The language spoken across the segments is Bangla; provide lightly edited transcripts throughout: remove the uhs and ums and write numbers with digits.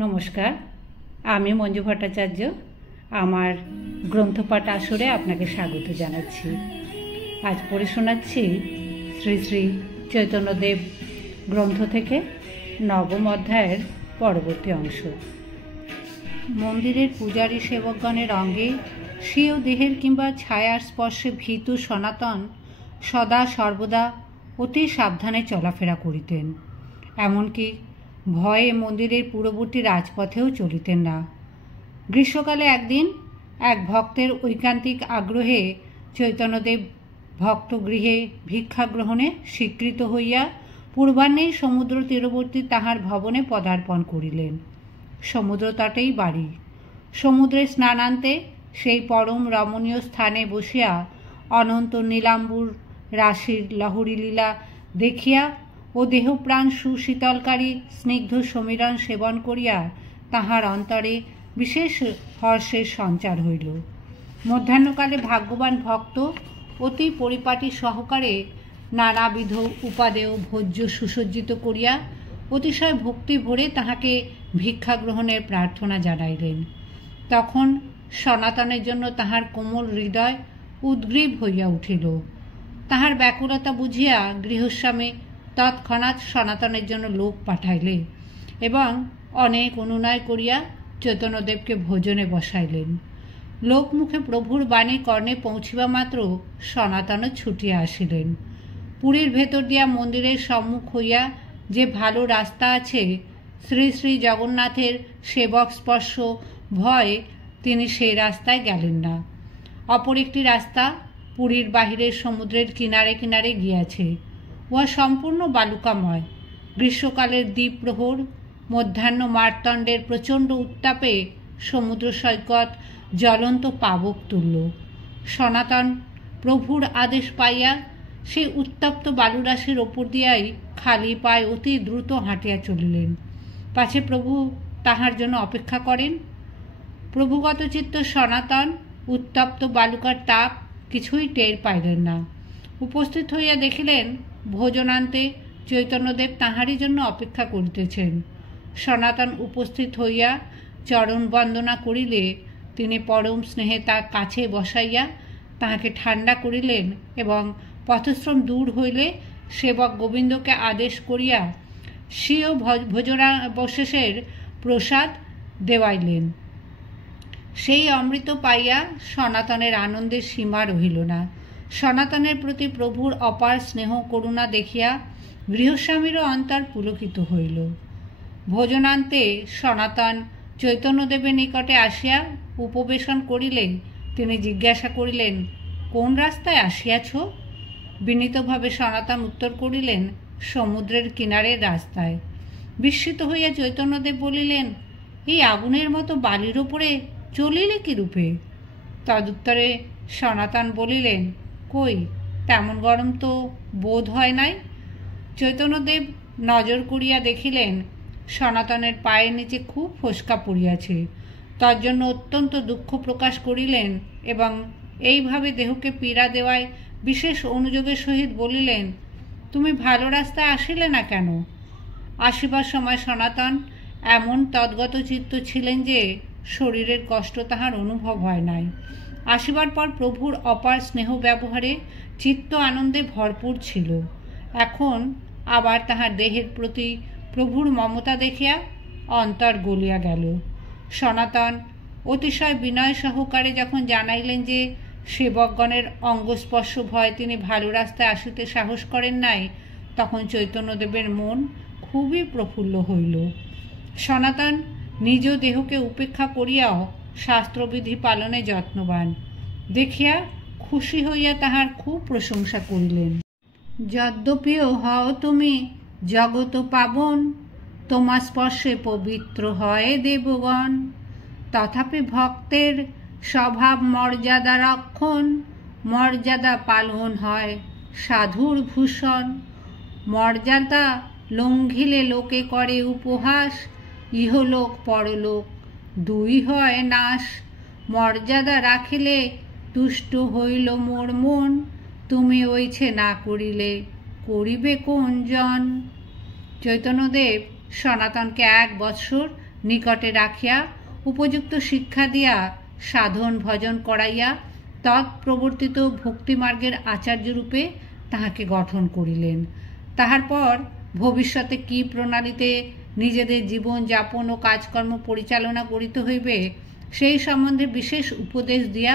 নমস্কার, আমি মঞ্জু ভট্টাচার্য। আমার গ্রন্থপাঠ আসরে আপনাকে স্বাগত জানাচ্ছি। আজ পড়ে শোনাচ্ছি শ্রী শ্রী চৈতন্যদেব গ্রন্থ থেকে নবম অধ্যায়ের পরবর্তী অংশ। মন্দিরের পূজারী সেবকগণের অঙ্গে স্বীয় দেহের কিংবা ছায়ার স্পর্শে ভীত সনাতন সদা সর্বদা অতি সাবধানে চলাফেরা করিতেন। এমনকি ভয়ে মন্দিরের পূর্ববর্তী রাজপথেও চলিতেন না। গ্রীষ্মকালে একদিন এক ভক্তের ঐকান্তিক আগ্রহে চৈতন্যদেব ভক্তগৃহে ভিক্ষা গ্রহণে স্বীকৃত হইয়া পূর্বাহ্নেই সমুদ্র তীরবর্তী তাহার ভবনে পদার্পণ করিলেন। সমুদ্র তটেই বাড়ি। সমুদ্রে স্নানান্তে সেই পরম রমণীয় স্থানে বসিয়া অনন্ত নীলাম্বুর রাশির লহরী লীলা দেখিয়া ও দেহপ্রাণ সুশীতলকারী স্নিগ্ধ সমীরণ সেবন করিয়া তাহার অন্তরে বিশেষ হর্ষের সঞ্চার হইল। মধ্যাহ্নকালে ভাগ্যবান ভক্ত অতি পরিপাটি সহকারে নানাবিধ উপাদেয় ভোজ্য সুসজ্জিত করিয়া অতিশয় ভক্তি ভরে তাহাকে ভিক্ষা গ্রহণের প্রার্থনা জানাইলেন। তখন সনাতনের জন্য তাহার কোমল হৃদয় উদ্গ্রীব হইয়া উঠিল। তাহার ব্যাকুলতা বুঝিয়া গৃহস্বামী তৎক্ষণাৎ সনাতনের জন্য লোক পাঠাইলে এবং অনেক অনুনয় করিয়া চৈতন্যদেবকে ভোজনে বসাইলেন। লোকমুখে প্রভুর বাণী কর্ণে পৌঁছিবা মাত্র সনাতনও ছুটিয়া আসিলেন। পুরীর ভেতর দিয়া মন্দিরের সম্মুখ হইয়া যে ভালো রাস্তা আছে, শ্রী শ্রী জগন্নাথের সেবক স্পর্শ ভয় তিনি সেই রাস্তায় গেলেন না। অপর একটি রাস্তা পুরীর বাহিরের সমুদ্রের কিনারে কিনারে গিয়াছে। উহা সম্পূর্ণ বালুকাময়। গ্রীষ্মকালের দ্বীপ্রহর মধ্যাহ্ন মার্তণ্ডের প্রচণ্ড উত্তাপে সমুদ্র সৈকত জ্বলন্ত পাবক তুল্য। সনাতন প্রভুর আদেশ পাইয়া সেই উত্তপ্ত বালুরাশির ওপর দিয়াই খালি পায়ে অতি দ্রুত হাঁটিয়া চলিলেন, পাছে প্রভু তাহার জন্য অপেক্ষা করেন। প্রভুগত চিত্ত সনাতন উত্তপ্ত বালুকার তাপ কিছুই টের পাইলেন না। উপস্থিত হইয়া দেখিলেন ভোজনান্তে চৈতন্যদেব তাহারই জন্য অপেক্ষা করিতেছেন। সনাতন উপস্থিত হইয়া চরণ বন্দনা করিলে তিনি পরম স্নেহে তার কাছে বসাইয়া তাহাকে ঠান্ডা করিলেন এবং পথশ্রম দূর হইলে সেবক গোবিন্দকে আদেশ করিয়া স্বীয় ভোজনাবশেষের প্রসাদ দেওয়াইলেন। সেই অমৃত পাইয়া সনাতনের আনন্দের সীমা রহিল না। সনাতনের প্রতি প্রভুর অপার স্নেহ করুণা দেখিয়া গৃহস্বামীরও অন্তর পুলকিত হইল। ভোজনান্তে সনাতন চৈতন্যদেবের নিকটে আসিয়া উপবেশন করিলে তিনি জিজ্ঞাসা করিলেন, কোন রাস্তায় আসিয়াছ? বিনীতভাবে সনাতন উত্তর করিলেন, সমুদ্রের কিনারের রাস্তায়। বিস্মিত হইয়া চৈতন্যদেব বলিলেন, এই আগুনের মতো বালির ওপরে চলিলে কি রূপে? তদুত্তরে সনাতন বলিলেন, কই, তেমন গরম তো বোধ হয় নাই। চৈতন্যদেব নজর করিয়া দেখিলেন সনাতনের পায়ের নিচে খুব ফোস্কা পড়িয়াছে। তার জন্য অত্যন্ত দুঃখ প্রকাশ করিলেন এবং এইভাবে দেহকে পীড়া দেওয়ায় বিশেষ অনুযোগের সহিত বলিলেন, তুমি ভালো রাস্তায় আসিলে না কেন? আসিবার সময় সনাতন এমন তদ্গত চিত্ত ছিলেন যে শরীরের কষ্ট তাহার অনুভব হয় নাই। আসিবার পর প্রভুর অপার স্নেহ ব্যবহারে চিত্ত আনন্দে ভরপুর ছিল। এখন আবার তাহার দেহের প্রতি প্রভুর মমতা দেখিয়া অন্তর গলিয়া গেল। সনাতন অতিশয় বিনয় সহকারে যখন জানাইলেন যে সেবকগণের অঙ্গস্পর্শ ভয় তিনি ভালো রাস্তায় আসিতে সাহস করেন নাই, তখন চৈতন্যদেবের মন খুবই প্রফুল্ল হইল। সনাতন নিজ দেহকে উপেক্ষা করিয়াও শাস্ত্রবিধি পালনে যত্নবান দেখিয়া খুশি হইয়া তাহার খুব প্রশংসা করিলেন। যদ্যপিও হও তুমি জগত পাবন, তোমার স্পর্শে পবিত্র হয় দেবগণ। তথাপি ভক্তের স্বভাব মর্যাদা রক্ষণ, মর্যাদা পালন হয় সাধুর ভূষণ। মর্যাদা লঙ্ঘিলে লোকে করে উপহাস, ইহলোক পরলোক দুই হয় নাশ। মর্যাদা রাখিলে তুষ্ট হইল মোর মন, তুমি ওইছে না করিলে করিবে কোন জন। চৈতন্যদেব সনাতনকে 1 বৎসর নিকটে রাখিয়া উপযুক্ত শিক্ষা দিয়া সাধন ভজন করাইয়া তৎপ্রবর্তিত ভক্তিমার্গের আচার্যরূপে তাহাকে গঠন করিলেন। তাহার পর ভবিষ্যতে কি প্রণালীতে নিজেদের জীবন যাপন ও কাজকর্ম পরিচালনা করিতে হইবে সেই সম্বন্ধে বিশেষ উপদেশ দিয়া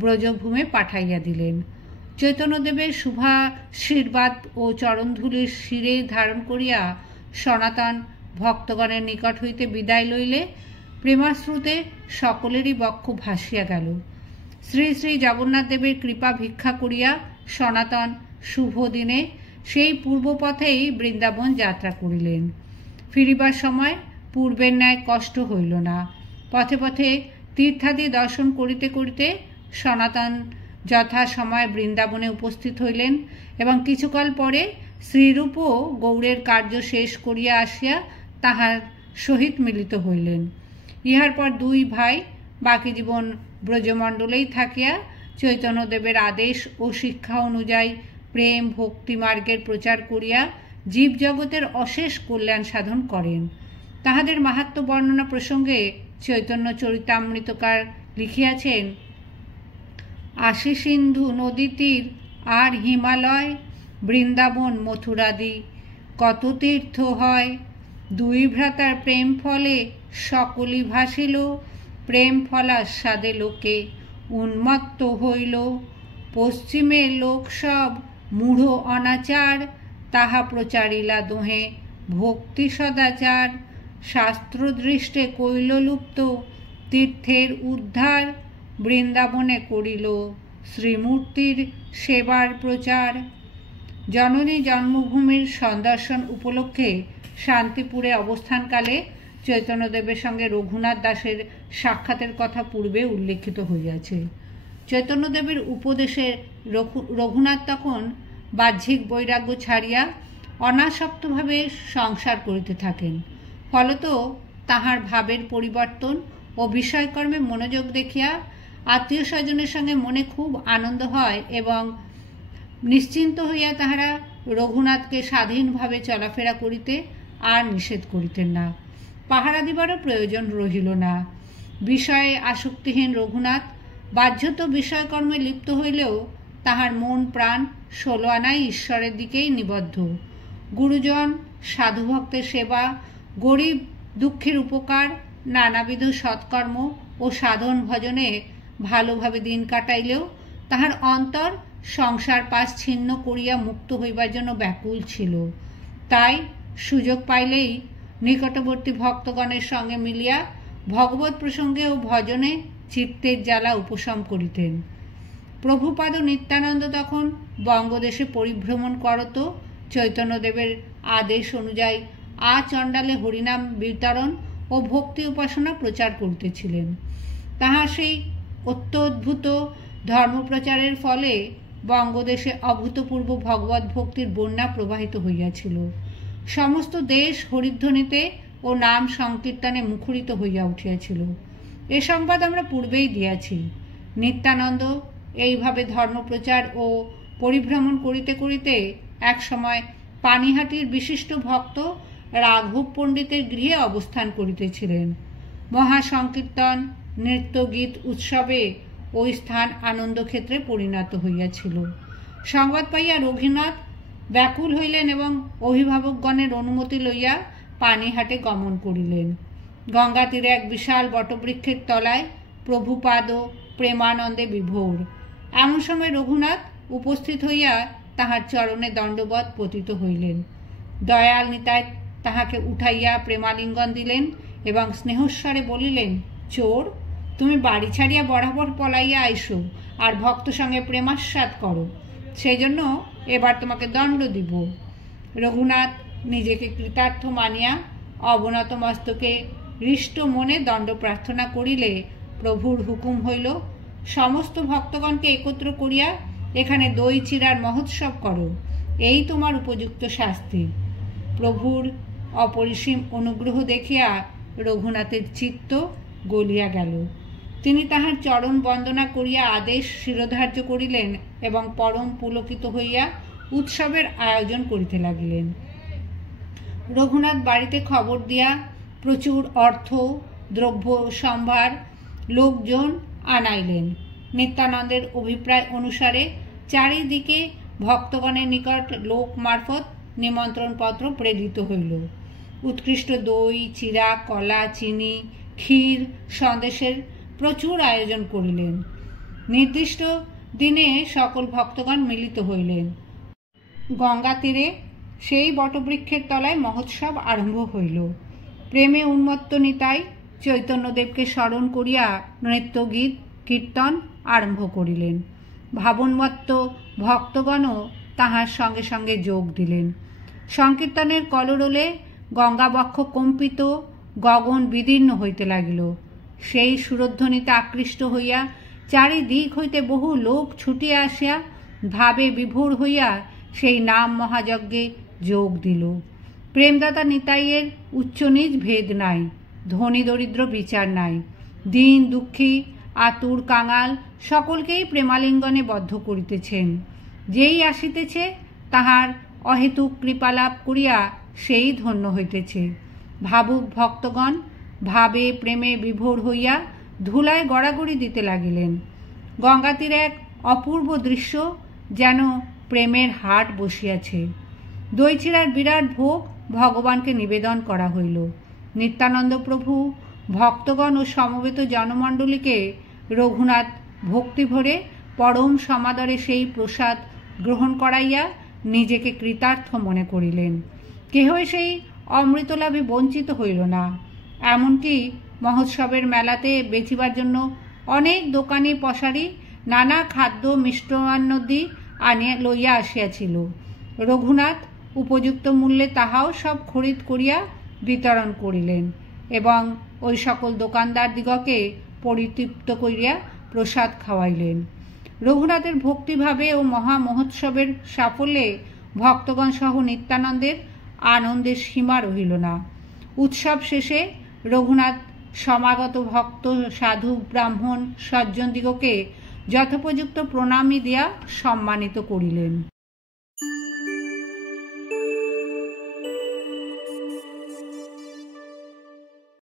ব্রজভূমে পাঠাইয়া দিলেন। চৈতন্যদেবের শুভাশীর্বাদ ও চরণধূলির শিরে ধারণ করিয়া সনাতন ভক্তগণের নিকট হইতে বিদায় লইলে প্রেমাশ্রুতে সকলেরই বক্ষ ভাসিয়া গেল। শ্রী শ্রী জগন্নাথ দেবের কৃপা ভিক্ষা করিয়া সনাতন শুভ দিনে সেই পূর্বপথেই বৃন্দাবন যাত্রা করিলেন। ফিরিবার সময় পূর্বের ন্যায় কষ্ট হইল না। পথে পথে তীর্থাদি দর্শন করিতে করিতে সনাতন যথা সময় বৃন্দাবনে উপস্থিত হইলেন এবং কিছুকাল পরে শ্রীরূপও গৌড়ের কার্য শেষ করিয়া আসিয়া তাহার সহিত মিলিত হইলেন। ইহার পর দুই ভাই বাকি জীবন ব্রজমণ্ডলেই থাকিয়া চৈতন্যদেবের আদেশ ও শিক্ষা অনুযায়ী প্রেম ভক্তি মার্গের প্রচার করিয়া জীবজগতের অশেষ কল্যাণ সাধন করেন। তাহাদের মাহাত্ম্য বর্ণনা প্রসঙ্গে চৈতন্য চরিতামৃতকার লিখিয়াছেন, আশি সিন্ধু নদী তীর আর হিমালয়, বৃন্দাবন মথুরাদি কত তীর্থ হয়। দুই ভ্রাতার প্রেম ফলে সকলই ভাসিল, প্রেম ফলাস্বাদে লোকে উন্মত্ত হইল। পশ্চিমের লোক সব মূঢ় অনাচার, তাহা প্রচারিলা দোহে ভক্তি সদাচার। শাস্ত্রদৃষ্টে কইল লুপ্ত তীর্থের উদ্ধার, বৃন্দাবনে করিল শ্রীমূর্তির সেবার প্রচার। জননী জন্মভূমির সন্দর্শন উপলক্ষে শান্তিপুরে অবস্থানকালে চৈতন্যদেবের সঙ্গে রঘুনাথ দাসের সাক্ষাতের কথা পূর্বে উল্লেখিত হইয়াছে। চৈতন্যদেবের উপদেশে রঘুনাথ তখন বাহ্যিক বৈরাগ্য ছাড়িয়া অনাসক্তভাবে সংসার করিতে থাকেন। ফলত তাহার ভাবের পরিবর্তন ও বিষয়কর্মে মনোযোগ দেখিয়া আত্মীয় স্বজনের সঙ্গে মনে খুব আনন্দ হয় এবং নিশ্চিন্ত হইয়া তাহারা রঘুনাথকে স্বাধীনভাবে চলাফেরা করিতে আর নিষেধ করিতেন না। পাহারা দিবারও প্রয়োজন রহিল না। বিষয়ে আসক্তিহীন রঘুনাথ বাহ্যত বিষয়কর্মে লিপ্ত হইলেও তাহার মন প্রাণ 16 আনাই ঈশ্বরের দিকেই নিবদ্ধ। গুরুজন সাধুভক্তের সেবা, গরিব দুঃখের উপকার, নানাবিধ সৎকর্ম ও সাধন ভজনে ভালোভাবে দিন কাটাইলেও তাহার অন্তর সংসার পাশ ছিন্ন করিয়া মুক্ত হইবার জন্য ব্যাকুল ছিল। তাই সুযোগ পাইলেই নিকটবর্তী ভক্তগণের সঙ্গে মিলিয়া ভগবত প্রসঙ্গে ও ভজনে চিত্তের জ্বালা উপশম করিতেন। প্রভুপাদ নিত্যানন্দ তখন বঙ্গদেশে পরিভ্রমণ করত চৈতন্যদেবের আদেশ অনুযায়ী আচণ্ডালে হরিনাম বিতরণ ও ভক্তি উপাসনা প্রচার করিতেছিলেন। তাহার সেই অত্যদ্ভুত ধর্মপ্রচারের ফলে বঙ্গদেশে অভূতপূর্ব ভগবত ভক্তির বন্যা প্রবাহিত হইয়াছিল। সমস্ত দেশ হরিধ্বনিতে ও নাম সংকীর্তনে মুখরিত হইয়া উঠিয়াছিল। এ সংবাদ আমরা পূর্বেই দিয়াছি। নিত্যানন্দ এইভাবে ধর্মপ্রচার ও পরিভ্রমণ করিতে করিতে এক সময় পানিহাটির বিশিষ্ট ভক্ত রাঘব পণ্ডিতের গৃহে অবস্থান করিতেছিলেন। মহাসংকীর্তন নৃত্য গীত উৎসবে ওই স্থান আনন্দক্ষেত্রে পরিণত হইয়াছিল। সংবাদ পাইয়া রঘুনাথ ব্যাকুল হইলেন এবং অভিভাবকগণের অনুমতি লইয়া পানিহাটে গমন করিলেন। গঙ্গা তীরে এক বিশাল বটবৃক্ষের তলায় প্রভুপাদ প্রেমানন্দে বিভোর। এমন সময় রঘুনাথ উপস্থিত হইয়া তাহার চরণে দণ্ডবৎ পতিত হইলেন। দয়াল নিতাই তাহাকে উঠাইয়া প্রেমালিঙ্গন দিলেন এবং স্নেহস্বরে বলিলেন, চোর, তুমি বাড়ি ছাড়িয়া বরাবর পলাইয়া আইসো আর ভক্ত সঙ্গে প্রেমাস্বাদ করো, সেই জন্য এবার তোমাকে দণ্ড দিব। রঘুনাথ নিজেকে কৃতার্থ মানিয়া অবনত মস্তকে হৃষ্ট মনে দণ্ড প্রার্থনা করিলে প্রভুর হুকুম হইল, সমস্ত ভক্তগণকে একত্র করিয়া এখানে দই চিরার মহোৎসব করো, এই তোমার উপযুক্ত শাস্তি। প্রভুর অপরিসীম অনুগ্রহ দেখিয়া রঘুনাথের চিত্ত গলিয়া গেল। তিনি তাহার চরণ বন্দনা করিয়া আদেশ শিরোধার্য করিলেন এবং পরম পুলকিত হইয়া উৎসবের আয়োজন করিতে লাগিলেন। রঘুনাথ বাড়িতে খবর দিয়া প্রচুর অর্থ দ্রব্য সম্ভার লোকজন আনাইলেন। নিত্যানন্দের অভিপ্রায় অনুসারে চারিদিকে ভক্তগণের নিকট লোক মারফত নিমন্ত্রণপত্র প্রেরিত হইল। উৎকৃষ্ট দই, চিরা, কলা, চিনি, ক্ষীর, সন্দেশের প্রচুর আয়োজন করিলেন। নির্দিষ্ট দিনে সকল ভক্তগণ মিলিত হইলেন। গঙ্গা তীরে সেই বটবৃক্ষের তলায় মহোৎসব আরম্ভ হইল। প্রেমে উন্মত্ত নিতাই চৈতন্যদেবকে স্মরণ করিয়া নৃত্য গীত কীর্তন আরম্ভ করিলেন। ভাবন্মত্ত ভক্তগণও তাহার সঙ্গে সঙ্গে যোগ দিলেন। সংকীর্তনের কলরোলে গঙ্গাবক্ষ কম্পিত, গগন বিদীর্ণ হইতে লাগিল। সেই সুরধ্বনিতে আকৃষ্ট হইয়া চারিদিক হইতে বহু লোক ছুটিয়া আসিয়া ভাবে বিভোর হইয়া সেই নাম মহাযজ্ঞে যোগ দিল। প্রেমদাতা নিতাইয়ের উচ্চ নীচ ভেদ নাই, ধনী দরিদ্র বিচার নাই। দীন দুঃখী আতুর কাঙাল সকলকেই প্রেমালিঙ্গনে বদ্ধ করিতেছেন। যেই আসিতেছে তাহার অহেতুক কৃপালাভ করিয়া সেই ধন্য হইতেছে। ভাবুক ভক্তগণ ভাবে প্রেমে বিভোর হইয়া ধুলায় গড়াগড়ি দিতে লাগিলেন। গঙ্গা তীরে এক অপূর্ব দৃশ্য, যেন প্রেমের হাট বসিয়াছে। দই চিড়ার বিরাট ভোগ ভগবানকে নিবেদন করা হইল। নিত্যানন্দ প্রভু ভক্তগণ ও সমবেত জনমণ্ডলীকে রঘুনাথ ভক্তিভরে পরম সমাদরে সেই প্রসাদ গ্রহণ করাইয়া নিজেকে কৃতার্থ মনে করিলেন। কেহই সেই অমৃতলাভে বঞ্চিত হইল না। এমনকি মহোৎসবের মেলাতে বেচিবার জন্য অনেক দোকানি পশারি নানা খাদ্য মিষ্টান্নাদি আনিয়া লইয়া আসিয়াছিল। রঘুনাথ উপযুক্ত মূল্যে তাহাও সব খরিদ করিয়া বিতরণ করিলেন এবং ওই সকল দোকানদারদিগকে পরিতৃপ্ত করিয়া প্রসাদ খাওয়াইলেন। রঘুনাথের ভক্তিভাবে ও মহা মহোৎসবের সাফল্যে ভক্তগণ সহ নিত্যানন্দের আনন্দের সীমা রহিল না। উৎসব শেষে রঘুনাথ সমাগত ভক্ত সাধু ব্রাহ্মণ সজ্জনদিগকে যথোপযুক্ত প্রণামী দিয়া সম্মানিত করিলেন।